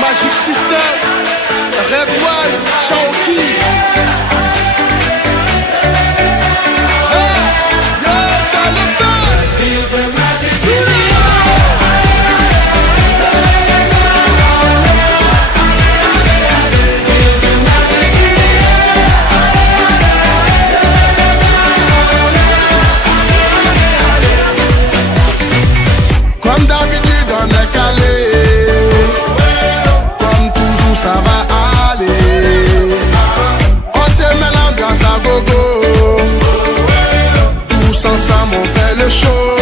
Magic System, Red One, Shaoki. Comme d'habitude on est calé, comme toujours ça va aller. On te met l'ambiance à gogo, tous ensemble on fait le show.